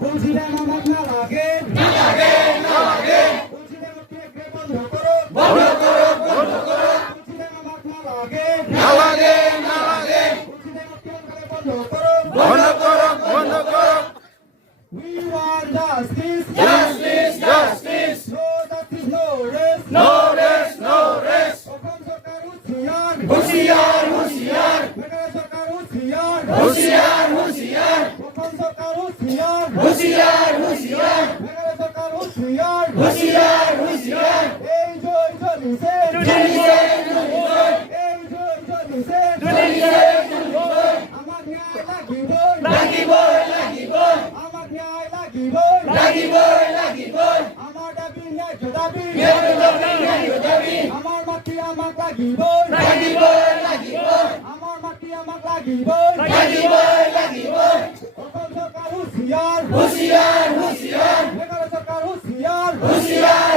বলছিলাম আমার না লাগে না লাগে না লাগে বলছিলাম কে বন্ধ করো বন্ধ করো বন্ধ করো বলছিলাম আমার না লাগে না লাগে না লাগে বলছিলাম কে বন্ধ করো বন্ধ করো বন্ধ করো We want justice justice justice no justice no rest no rest no rest অসম সরকার হুঁশিয়ার হুঁশিয়ার হুঁশিয়ার মেঘালয় সরকার হুঁশিয়ার হুঁশিয়ার হুঁশিয়ার অসম সরকার হুঁশিয়ার হুঁশিয়ার হুঁশিয়ার মেঘালয় সরকার হুঁশিয়ার হুঁশিয়ার হুঁশিয়ার এই জয় চলিছে চলিছে চলিছে এই জয় চলিছে চলিছে চলিছে আমার ন্যায় লাগিব লাগিব লাগিব আমার ন্যায় লাগিব লাগিব লাগিব আমার দাবি ন্যায্য দাবি ন্যায় দাবি ন্যায় দাবি আমার মাটি আমাক লাগিব লাগিব লাগিব আমার মাটি আমাক লাগিব লাগিব লাগিব অসম সরকার হুঁশিয়ার হুঁশিয়ার হুঁশিয়ার মেঘালয় সরকার হুঁশিয়ার হুঁশিয়ার